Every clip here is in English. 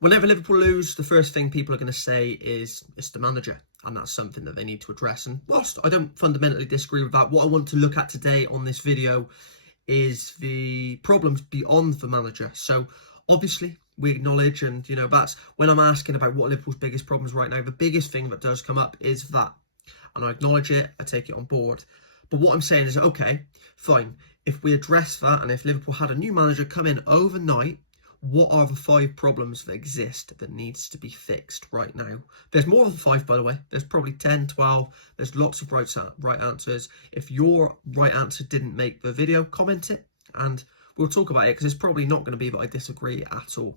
Whenever Liverpool lose, the first thing people are going to say is it's the manager, and that's something that they need to address. And whilst I don't fundamentally disagree with that, what I want to look at today on this video is the problems beyond the manager. So obviously we acknowledge, and that's when I'm asking about what Liverpool's biggest problems right now, the biggest thing that does come up is that, and I acknowledge it, I take it on board. But what I'm saying is, okay, fine, if we address that, and if Liverpool had a new manager come in overnight, what are the 5 problems that exist that needs to be fixed right now? There's more than 5, by the way. There's probably 10, 12. There's lots of right answers. If your right answer didn't make the video, comment it and we'll talk about it, because it's probably not going to be that I disagree at all.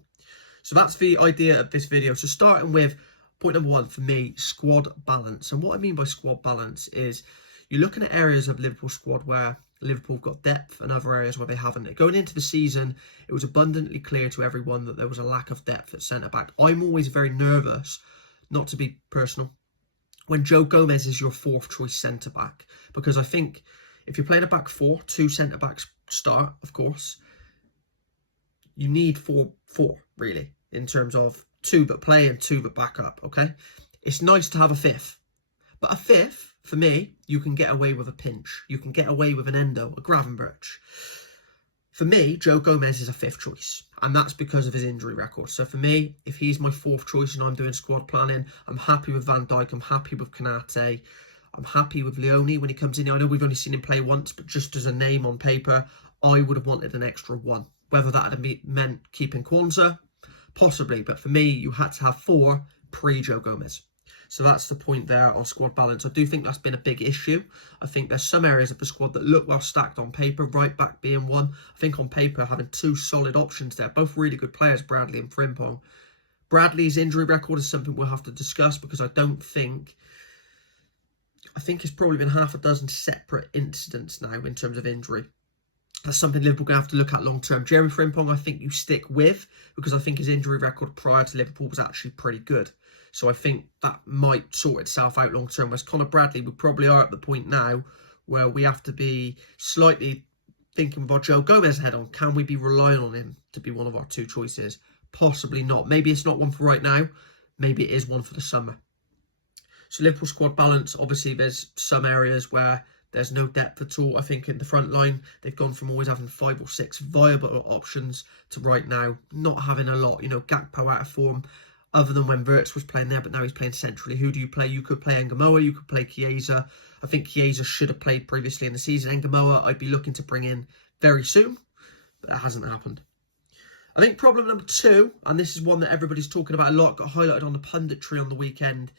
So that's the idea of this video. So starting with point number 1 for me, squad balance. And what I mean by squad balance is you're looking at areas of Liverpool squad where Liverpool have got depth and other areas where they haven't. Going into the season, it was abundantly clear to everyone that there was a lack of depth at centre-back. I'm always very nervous, not to be personal, when Joe Gomez is your 4th choice centre-back, because I think if you're playing a back 4, 2 centre-backs start, of course, you need 4 really, in terms of 2 that play and 2 that back up, okay? It's nice to have a 5th, but a 5th, for me, you can get away with a pinch. You can get away with an Endo, a Gravenberch. For me, Joe Gomez is a 5th choice, and that's because of his injury record. So for me, if he's my 4th choice and I'm doing squad planning, I'm happy with Van Dijk, I'm happy with Konate, I'm happy with Leone when he comes in. I know we've only seen him play once, but just as a name on paper, I would have wanted an extra 1. Whether that had meant keeping Kwanzaa, possibly, but for me, you had to have 4 pre-Joe Gomez. So that's the point there on squad balance. I do think that's been a big issue. I think there's some areas of the squad that look well stacked on paper, right back being one. I think on paper, having 2 solid options there, both really good players, Bradley and Frimpong. Bradley's injury record is something we'll have to discuss, because I think it's probably been half a dozen separate incidents now in terms of injury. That's something Liverpool going to have to look at long term. Jeremy Frimpong, I think you stick with, because I think his injury record prior to Liverpool was actually pretty good. So I think that might sort itself out long term. Whereas Conor Bradley, we probably are at the point now where we have to be slightly thinking about Joe Gomez head on. Can we be relying on him to be one of our 2 choices? Possibly not. Maybe it's not one for right now. Maybe it is one for the summer. So Liverpool squad balance, obviously there's some areas where there's no depth at all. I think in the front line, they've gone from always having 5 or 6 viable options to right now not having a lot. Gakpo out of form, other than when Wirtz was playing there, but now he's playing centrally. Who do you play? You could play Ngamoa, you could play Chiesa. I think Chiesa should have played previously in the season. Ngamoa, I'd be looking to bring in very soon, but that hasn't happened. I think problem number 2, and this is one that everybody's talking about a lot, got highlighted on the punditry on the weekend,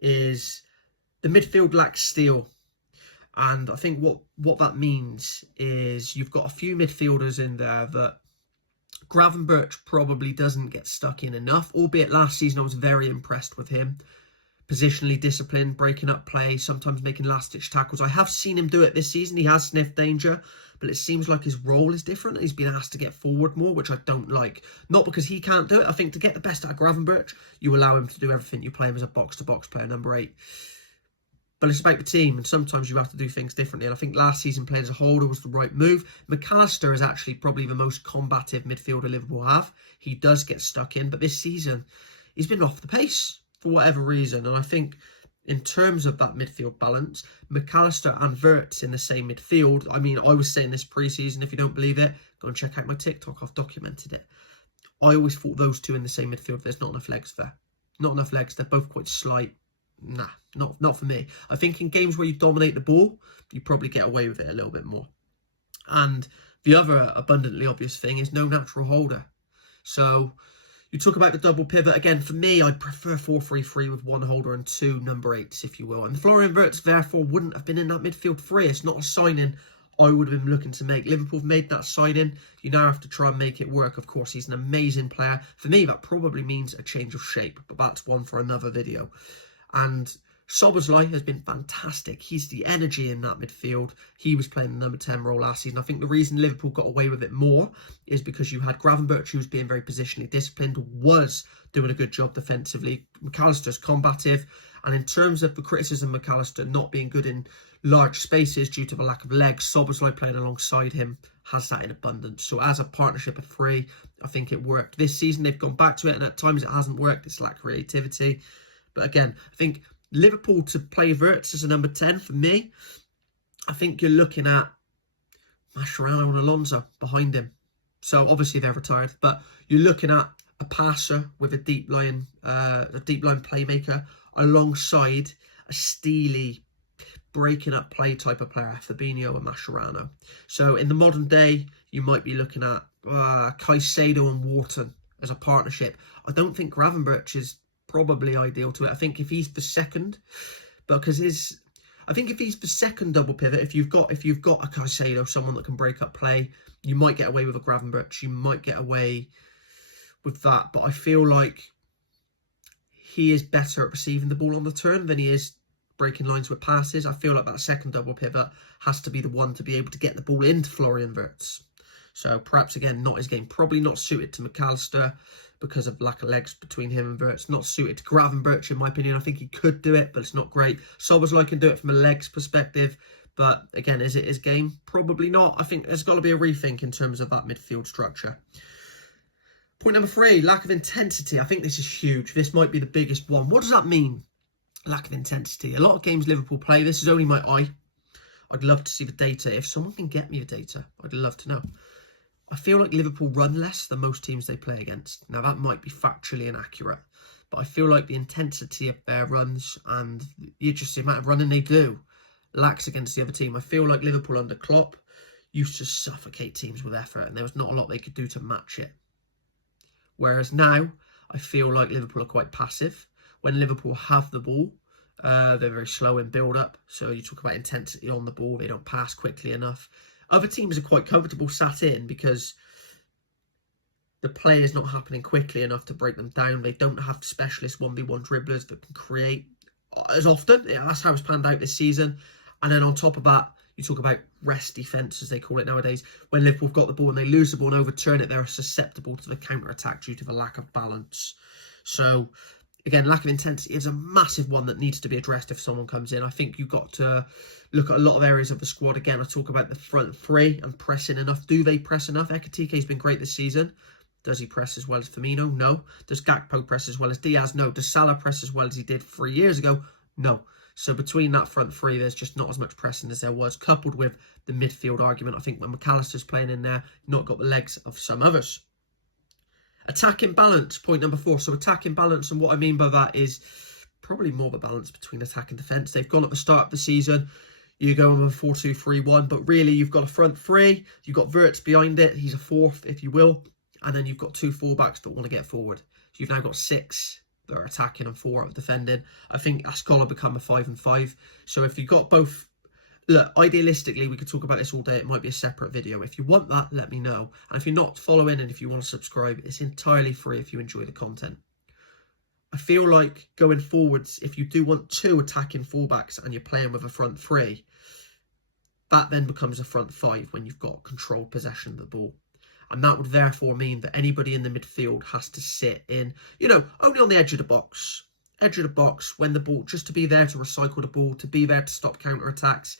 is the midfield lacks steel. And I think what that means is you've got a few midfielders in there that Gravenberch probably doesn't get stuck in enough, albeit last season I was very impressed with him. Positionally disciplined, breaking up play, sometimes making last-ditch tackles. I have seen him do it this season. He has sniffed danger, but it seems like his role is different. He's been asked to get forward more, which I don't like. Not because he can't do it. I think to get the best out of Gravenberch, you allow him to do everything. You play him as a box-to-box player, number 8. But it's about the team, and sometimes you have to do things differently. And I think last season playing as a holder was the right move. McAllister is actually probably the most combative midfielder Liverpool have. He does get stuck in, but this season he's been off the pace for whatever reason. And I think in terms of that midfield balance, McAllister and Wirtz in the same midfield. I mean, I was saying this pre-season. If you don't believe it, go and check out my TikTok. I've documented it. I always thought those 2 in the same midfield, there's not enough legs there. Not enough legs. They're both quite slight. Nah, not for me. I think in games where you dominate the ball, you probably get away with it a little bit more. And the other abundantly obvious thing is no natural holder. So you talk about the double pivot. Again, for me, I'd prefer 4-3-3 with 1 holder and 2 number 8s, if you will. And Florian Wirtz, therefore, wouldn't have been in that midfield 3. It's not a signing I would have been looking to make. Liverpool have made that signing. You now have to try and make it work. Of course, he's an amazing player. For me, that probably means a change of shape, but that's one for another video. And Szoboszlai has been fantastic. He's the energy in that midfield. He was playing the number 10 role last season. I think the reason Liverpool got away with it more is because you had Gravenberch, who was being very positionally disciplined, was doing a good job defensively. McAllister's combative, And in terms of the criticism of McAllister not being good in large spaces due to the lack of legs, Szoboszlai playing alongside him has that in abundance. So as a partnership of three, I think it worked. This season they've gone back to it, and at times it hasn't worked. It's lack creativity. But again, I think Liverpool to play Wirtz as a number 10 for me, I think you're looking at Mascherano and Alonso behind him. So obviously they're retired, but you're looking at a passer with a deep line playmaker alongside a steely, breaking up play type of player, Fabinho and Mascherano. So in the modern day, you might be looking at Caicedo and Wharton as a partnership. I don't think Gravenberch is probably ideal to it. I think if he's the second, I think if he's the second double pivot, if you've got a Caicedo, someone that can break up play, you might get away with a Gravenberch. You might get away with that. But I feel like he is better at receiving the ball on the turn than he is breaking lines with passes. I feel like that second double pivot has to be the one to be able to get the ball into Florian Wirtz. So perhaps, again, not his game. Probably not suited to McAllister because of lack of legs between him and Wirtz. Not suited to Gravenberch, in my opinion. I think he could do it, but it's not great. Szoboszlai can do it from a legs perspective. But again, is it his game? Probably not. I think there's got to be a rethink in terms of that midfield structure. Point number 3, lack of intensity. I think this is huge. This might be the biggest one. What does that mean? Lack of intensity. A lot of games Liverpool play. This is only my eye. I'd love to see the data. If someone can get me the data, I'd love to know. I feel like Liverpool run less than most teams they play against. Now, that might be factually inaccurate, but I feel like the intensity of their runs and just the amount of running they do lacks against the other team. I feel like Liverpool under Klopp used to suffocate teams with effort, and there was not a lot they could do to match it. Whereas now, I feel like Liverpool are quite passive. When Liverpool have the ball, they're very slow in build-up. So you talk about intensity on the ball, they don't pass quickly enough. Other teams are quite comfortable sat in because the play is not happening quickly enough to break them down. They don't have specialist 1v1 dribblers that can create as often. Yeah, that's how it's panned out this season. And then on top of that, you talk about rest defence, as they call it nowadays. When Liverpool have got the ball and they lose the ball and overturn it, they're susceptible to the counter-attack due to the lack of balance. So, again, lack of intensity is a massive one that needs to be addressed if someone comes in. I think you've got to look at a lot of areas of the squad. Again, I talk about the front three and pressing enough. Do they press enough? Ekitike's been great this season. Does he press as well as Firmino? No. Does Gakpo press as well as Diaz? No. Does Salah press as well as he did 3 years ago? No. So between that front three, there's just not as much pressing as there was, coupled with the midfield argument. I think when McAllister's playing in there, not got the legs of some others. Attacking balance, point number 4. So attacking balance, and what I mean by that is probably more of a balance between attack and defence. They've gone at the start of the season, you're going with a 4-2-3-1, but really you've got a front three, you've got Wirtz behind it, he's a fourth, if you will, and then you've got 2 fullbacks that want to get forward. So you've now got 6 that are attacking and 4 out of defending. I think that's got to become a 5 and 5. So if you've got both, look, idealistically, we could talk about this all day. It might be a separate video. If you want that, let me know. And if you're not following and if you want to subscribe, it's entirely free if you enjoy the content. I feel like going forwards, if you do want 2 attacking fullbacks and you're playing with a front 3, that then becomes a front 5 when you've got controlled possession of the ball. And that would therefore mean that anybody in the midfield has to sit in, only on the edge of the box. Edge of the box when the ball, just to be there to recycle the ball, to be there to stop counter-attacks.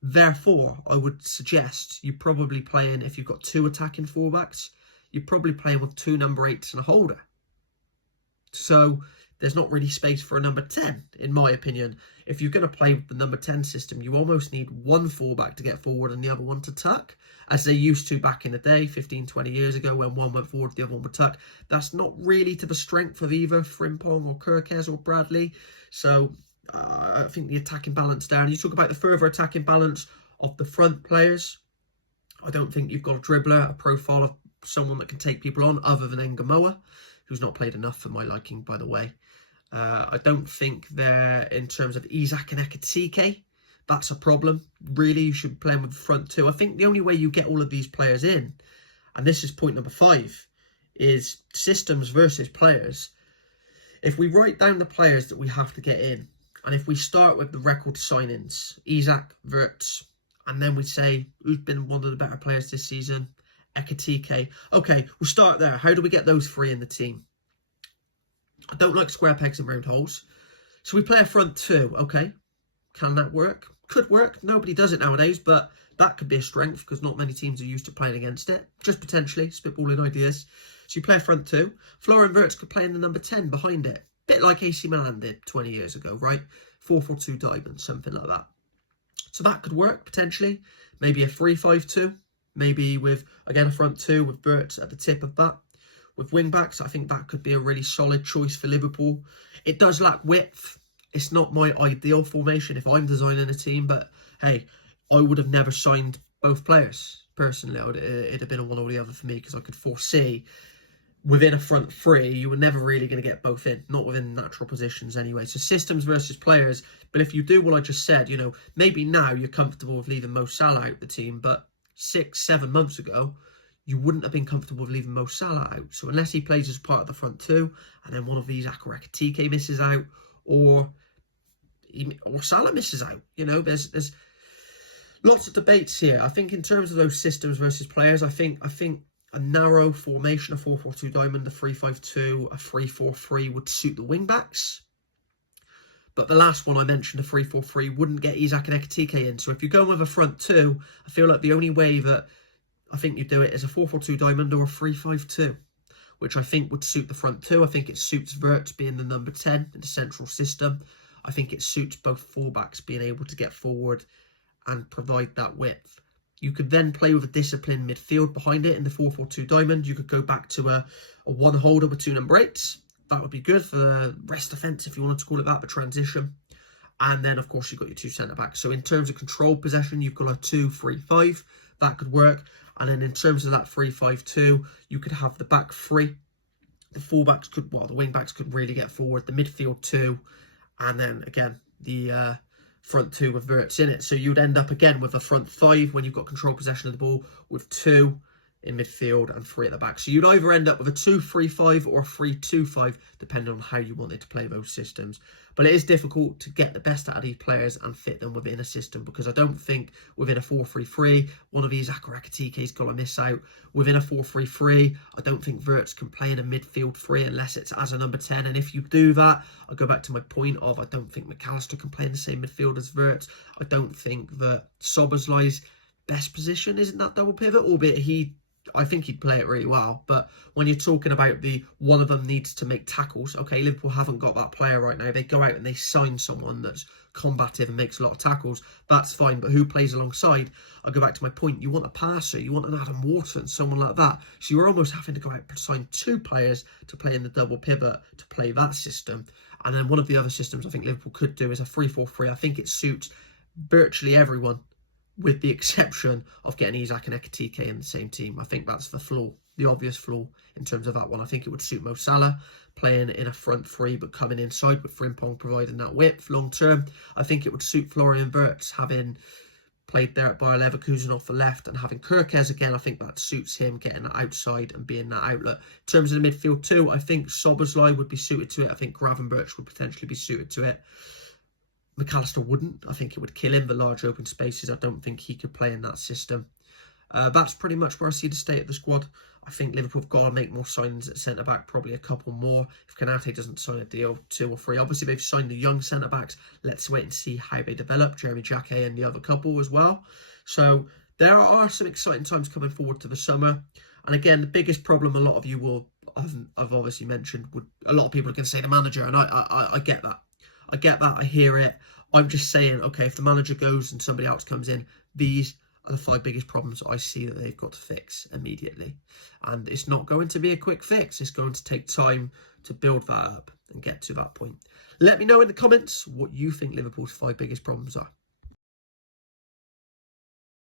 Therefore, I would suggest you're probably playing, if you've got 2 attacking fullbacks, you're probably playing with 2 number 8s and a holder. So there's not really space for a number 10, in my opinion. If you're going to play with the number 10 system, you almost need 1 fullback to get forward and the other one to tuck, as they used to back in the day, 15, 20 years ago, when one went forward, the other one would tuck. That's not really to the strength of either Frimpong or Kirkes or Bradley. So I think the attacking balance there, and you talk about the further attacking balance of the front players, I don't think you've got a dribbler, a profile of someone that can take people on other than Ngamoa, who's not played enough for my liking, by the way. I don't think they're, in terms of Isak and Ekitike, that's a problem. Really, you should play them with the front 2. I think the only way you get all of these players in, and this is point number 5, is systems versus players. If we write down the players that we have to get in, and if we start with the record signings, Isak, Wirtz, and then we say, who's been one of the better players this season? Ekitike. Okay, we'll start there. How do we get those 3 in the team? I don't like square pegs and round holes. So we play a front two, okay. Can that work? Could work. Nobody does it nowadays, but that could be a strength because not many teams are used to playing against it. Just potentially, spitballing ideas. So you play a front two. Florian Wirtz could play in the number 10 behind it. Bit like AC Milan did 20 years ago, right? 4-4-2 diamond, something like that. So that could work, potentially. Maybe a 3-5-2. Maybe with, again, a front two with Wirtz at the tip of that. With wing-backs, I think that could be a really solid choice for Liverpool. It does lack width. It's not my ideal formation if I'm designing a team, but hey, I would have never signed both players. Personally, it'd have been a one or the other for me because I could foresee within a front three, you were never really going to get both in, not within natural positions anyway. So systems versus players. But if you do what I just said, maybe now you're comfortable with leaving Mo Salah out the team, but 6-7 months ago, you wouldn't have been comfortable with leaving Mo Salah out. So unless he plays as part of the front two, and then one of these Akira misses out, or Salah misses out, there's lots of debates here. I think in terms of those systems versus players, I think a narrow formation, a 4-4-2 diamond, a 3-5-2, a 3-4-3 would suit the wing backs. But the last one I mentioned, a 3-4-3, wouldn't get Isaac and Ekitike in. So if you're going with a front two, I feel like the only way that I think you do it is a 4-4-2 diamond or a 3-5-2, which I think would suit the front two. I think it suits Wirtz being the number 10 in the central system. I think it suits both fullbacks being able to get forward and provide that width. You could then play with a disciplined midfield behind it in the 4-4-2 diamond. You could go back to a one holder with 2 number 8s. That would be good for the rest defence, if you wanted to call it that, the transition. And then, of course, you've got your 2 centre-backs. So in terms of controlled possession, you've got a 2-3-5. That could work. And then in terms of that 3-5-2, you could have the back 3. The fullbacks could, the wing-backs could really get forward. The midfield 2. And then, again, the front 2 with Wirtz in it. So you'd end up, again, with a front 5 when you've got control possession of the ball, with 2 in midfield and 3 at the back. So you'd either end up with a 2-3-5 or a 3-2-5, depending on how you wanted to play those systems. But it is difficult to get the best out of these players and fit them within a system, because I don't think within a 4-3-3, one of these Ekitike's got to miss out. Within a 4-3-3, I don't think Wirtz can play in a midfield 3 unless it's as a number 10. And if you do that, I go back to my point of I don't think McAllister can play in the same midfield as Wirtz. I don't think that Szoboszlai's best position is in that double pivot, albeit I think he'd play it really well. But when you're talking about one of them needs to make tackles, okay, Liverpool haven't got that player right now. They go out and they sign someone that's combative and makes a lot of tackles. That's fine. But who plays alongside? I'll go back to my point. You want a passer. You want an Adam Wharton, someone like that. So you're almost having to go out and sign 2 players to play in the double pivot to play that system. And then one of the other systems I think Liverpool could do is a 3-4-3. I think it suits virtually everyone, with the exception of getting Isaac and Ekitike in the same team. I think that's the flaw, the obvious flaw in terms of that one. I think it would suit Mo Salah playing in a front 3 but coming inside with Frimpong providing that width long term. I think it would suit Florian Wirtz having played there at Bayer Leverkusen off the left and having Kerkez again. I think that suits him getting that outside and being that outlet. In terms of the midfield too, I think Szoboszlai would be suited to it. I think Gravenberch would potentially be suited to it. McAllister wouldn't. I think it would kill him, the large open spaces. I don't think he could play in that system. That's pretty much where I see the state of the squad. I think Liverpool have got to make more signings at centre-back, probably a couple more. If Konate doesn't sign a deal, 2 or 3. Obviously, they've signed the young centre-backs. Let's wait and see how they develop. Jeremy Jacquet and the other couple as well. So there are some exciting times coming forward to the summer. And again, the biggest problem a lot of you will, I've obviously mentioned, a lot of people are going to say the manager. And I get that. I get that, I hear it. I'm just saying, okay, if the manager goes and somebody else comes in, these are the 5 biggest problems I see that they've got to fix immediately. And it's not going to be a quick fix. It's going to take time to build that up and get to that point. Let me know in the comments what you think Liverpool's 5 biggest problems are.